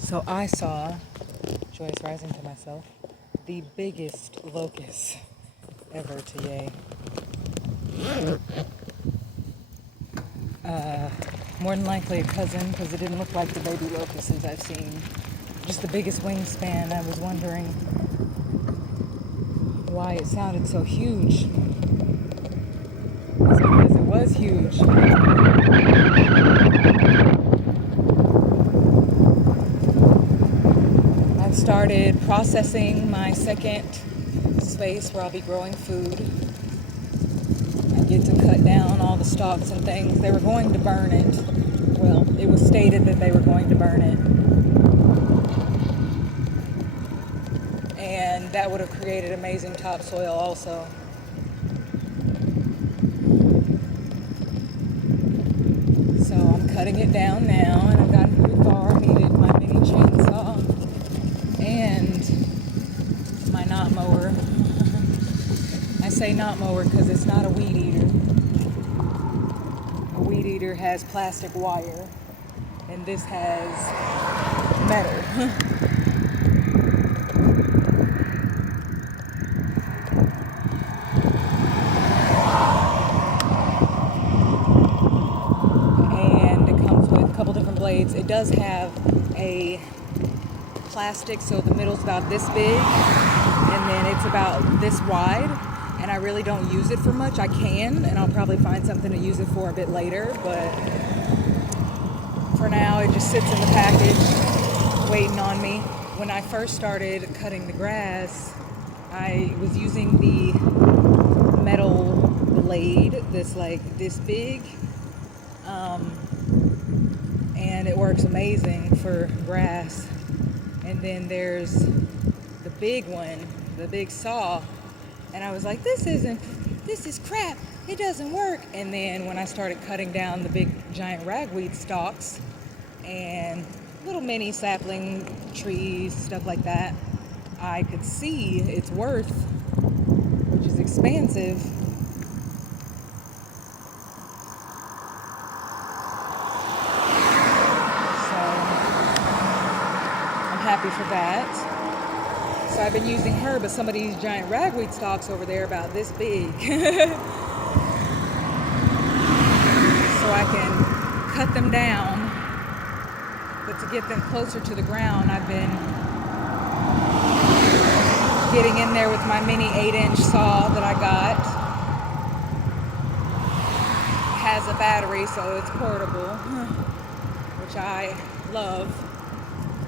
So I saw, joyous rising to myself, the biggest locust ever to Yay. More than likely a cousin, because it didn't look like the baby locusts I've seen. Just the biggest wingspan. I was wondering why it sounded so huge. It's because it was huge. I've started processing my second space where I'll be growing food. I get to cut down all the stalks and things. They were going to burn it. Well, it was stated that they were going to burn it. And that would have created amazing topsoil also. So I'm cutting it down now, and I've gotten pretty far. I needed my mini chainsaw and my knot mower. I say knot mower because it's not a weed eater. A weed eater has plastic wire, and this has metal. And it comes with a couple different blades. It does have a plastic, so the middle's about this big, and then it's about this wide. And I really don't use it for much. I can, and I'll probably find something to use it for a bit later, but for now it just sits in the package waiting on me. When I first started cutting the grass, I was using the metal blade that's like this big, and it works amazing for grass. And then there's the big one, the big saw. And I was like, this is crap. It doesn't work. And then when I started cutting down the big giant ragweed stalks and little mini sapling trees, stuff like that, I could see its worth, which is expansive. So I'm happy for that. So I've been using her, but some of these giant ragweed stalks over there about this big. So I can cut them down, but to get them closer to the ground, I've been getting in there with my mini 8-inch saw that I got. It has a battery, so it's portable, which I love.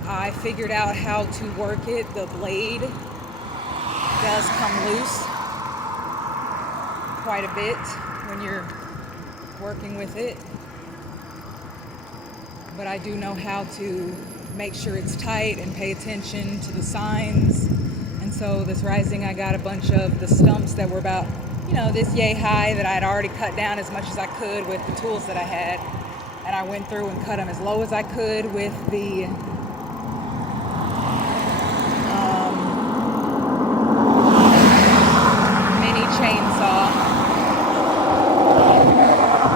I figured out how to work it. The blade does come loose quite a bit when you're working with it. But I do know how to make sure it's tight and pay attention to the signs. And so this rising, I got a bunch of the stumps that were about, this yay high that I had already cut down as much as I could with the tools that I had. And I went through and cut them as low as I could with the chainsaw.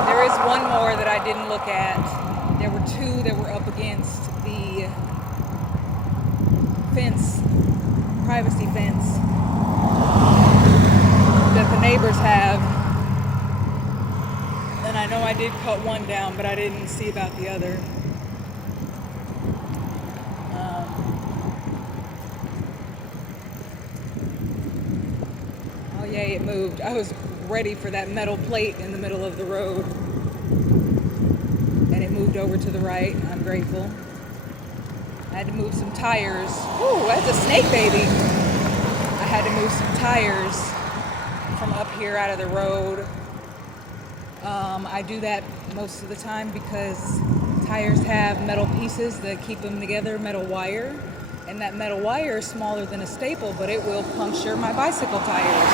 There is one more that I didn't look at. There were two that were up against the fence, privacy fence that the neighbors have. And I know I did cut one down, but I didn't see about the other. Yay, it moved. I was ready for that metal plate in the middle of the road. And it moved over to the right. I'm grateful. I had to move some tires. Ooh, that's a snake baby. I had to move some tires from up here out of the road. I do that most of the time because tires have metal pieces that keep them together, metal wire. And that metal wire is smaller than a staple, but it will puncture my bicycle tires.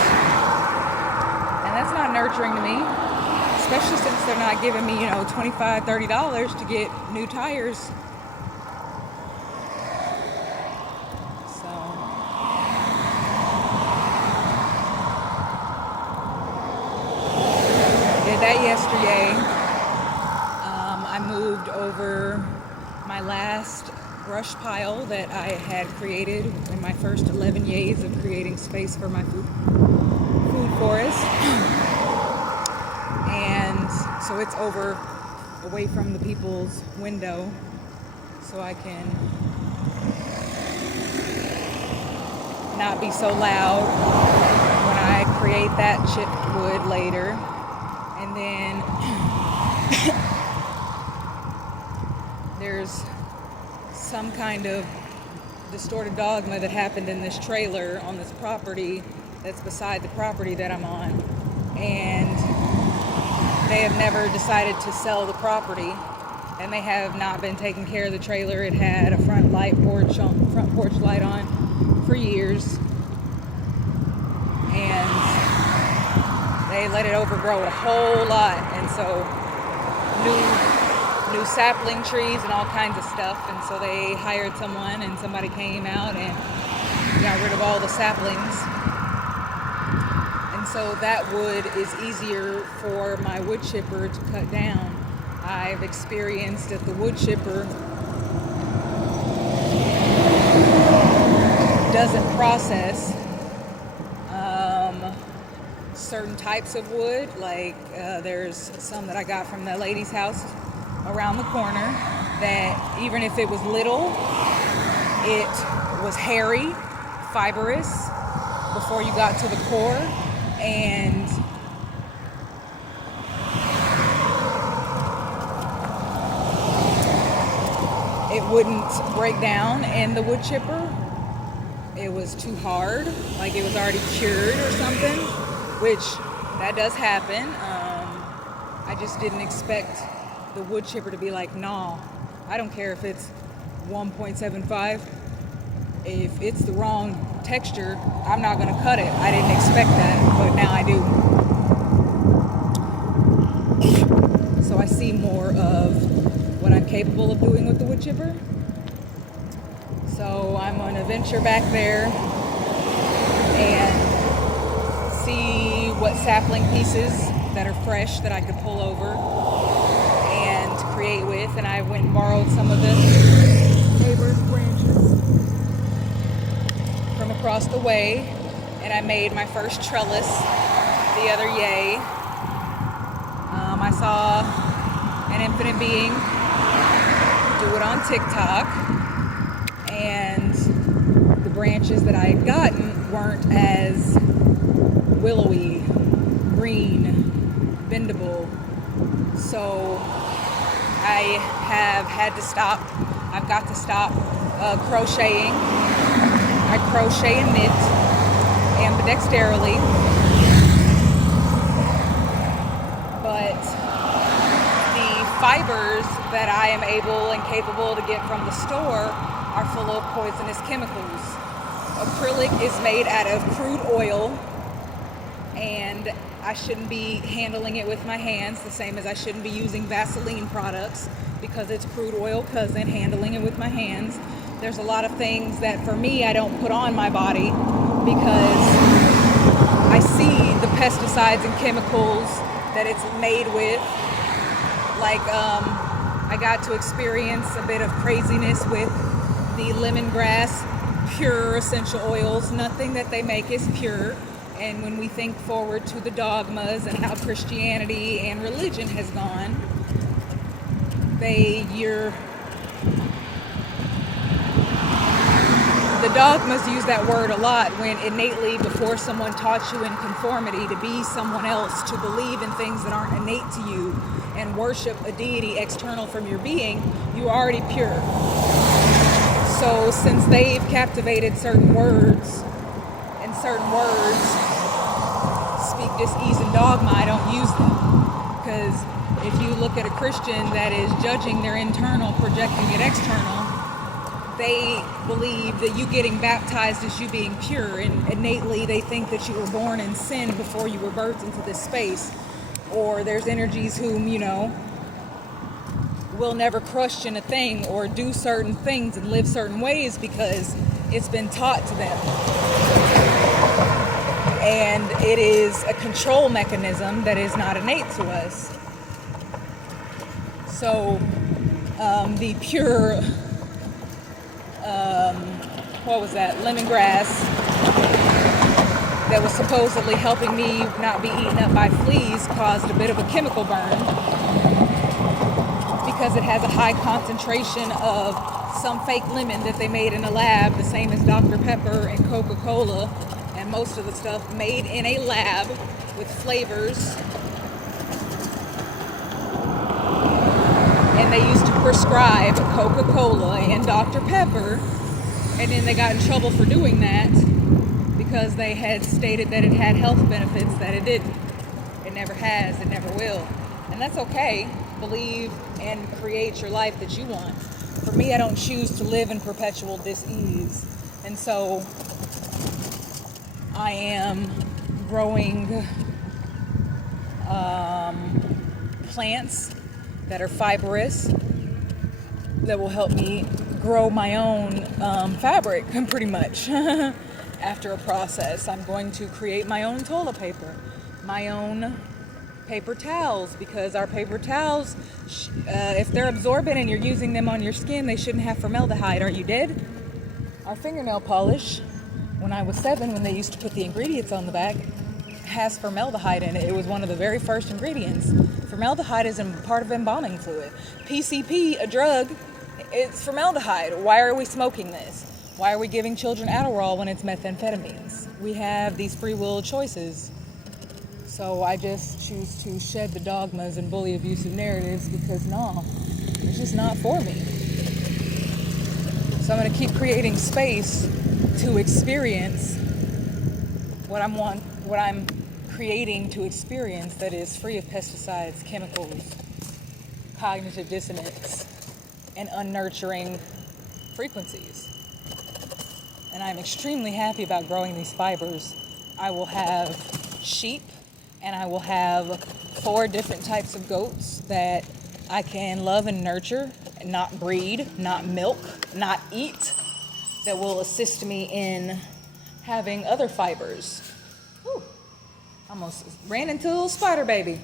And that's not nurturing to me, especially since they're not giving me, $25, $30 to get new tires. So, I did that yesterday. I moved over my last brush pile that I had created in my first 11 years of creating space for my food forest. And so it's over away from the people's window, so I can not be so loud when I create that chipped wood later. And then there's some kind of distorted dogma that happened in this trailer on this property that's beside the property that I'm on, and they have never decided to sell the property, and they have not been taking care of the trailer. It had a front porch light on for years, and they let it overgrow a whole lot, and so new sapling trees and all kinds of stuff. And so they hired someone, and somebody came out and got rid of all the saplings. And so that wood is easier for my wood chipper to cut down. I've experienced that the wood chipper doesn't process certain types of wood. Like there's some that I got from the lady's house around the corner that even if it was little, it was hairy, fibrous before you got to the core, and it wouldn't break down in the wood chipper. It was too hard, like it was already cured or something, which that does happen. I just didn't expect the wood chipper to be like, nah, I don't care if it's 1.75. If it's the wrong texture, I'm not gonna cut it. I didn't expect that, but now I do. So I see more of what I'm capable of doing with the wood chipper. So I'm gonna venture back there and see what sapling pieces that are fresh that I could pull over and create with. And I went and borrowed some of the neighbor's branches from across the way, and I made my first trellis the other yay. I saw an infinite being do it on TikTok, and the branches that I had gotten weren't as willowy, green, bendable. So I have had to stop. I've got to stop crocheting. I crochet and knit ambidexterily, but the fibers that I am able and capable to get from the store are full of poisonous chemicals. Acrylic is made out of crude oil, and I shouldn't be handling it with my hands, the same as I shouldn't be using Vaseline products because it's crude oil cousin, handling it with my hands. There's a lot of things that for me I don't put on my body because I see the pesticides and chemicals that it's made with. Like I got to experience a bit of craziness with the lemongrass pure essential oils. Nothing that they make is pure. And when we think forward to the dogmas and how Christianity and religion has gone, the dogmas use that word a lot when innately, before someone taught you in conformity to be someone else, to believe in things that aren't innate to you and worship a deity external from your being, you are already pure. So since they've captivated certain words, and certain words speak dis-ease and dogma, I don't use them. Because if you look at a Christian that is judging their internal, projecting it external, they believe that you getting baptized is you being pure, and innately they think that you were born in sin before you were birthed into this space. Or there's energies whom, will never question a thing or do certain things and live certain ways because it's been taught to them. And it is a control mechanism that is not innate to us. So the pure what was that, lemongrass that was supposedly helping me not be eaten up by fleas caused a bit of a chemical burn because it has a high concentration of some fake lemon that they made in a lab, the same as Dr. Pepper and Coca-Cola and most of the stuff made in a lab with flavors. And they used to prescribe Coca-Cola and Dr. Pepper, and then they got in trouble for doing that because they had stated that it had health benefits that it didn't. It never has, it never will. And that's okay. Believe and create your life that you want. For me, I don't choose to live in perpetual dis-ease. And so I am growing plants that are fibrous that will help me grow my own fabric, pretty much. After a process, I'm going to create my own toilet paper, my own paper towels, because our paper towels, if they're absorbent and you're using them on your skin, they shouldn't have formaldehyde. Are you dead? Our fingernail polish, when I was 7, when they used to put the ingredients on the back, has formaldehyde in it. It was one of the very first ingredients. Formaldehyde is a part of embalming fluid. PCP, a drug, it's formaldehyde. Why are we smoking this? Why are we giving children Adderall when it's methamphetamines? We have these free will choices. So I just choose to shed the dogmas and bully abusive narratives because no, it's just not for me. So I'm going to keep creating space to experience what I'm creating to experience that is free of pesticides, chemicals, cognitive dissonance, and unnurturing frequencies. And I'm extremely happy about growing these fibers. I will have sheep, and I will have 4 different types of goats that I can love and nurture, and not breed, not milk, not eat, that will assist me in having other fibers. Whew. Almost ran into a little spider baby.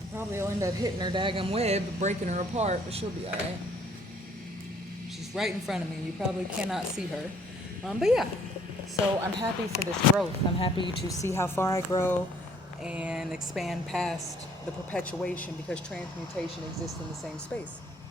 I probably will end up hitting her daggum web, breaking her apart, but she'll be all right. She's right in front of me. You probably cannot see her. But yeah, so I'm happy for this growth. I'm happy to see how far I grow and expand past the perpetuation because transmutation exists in the same space.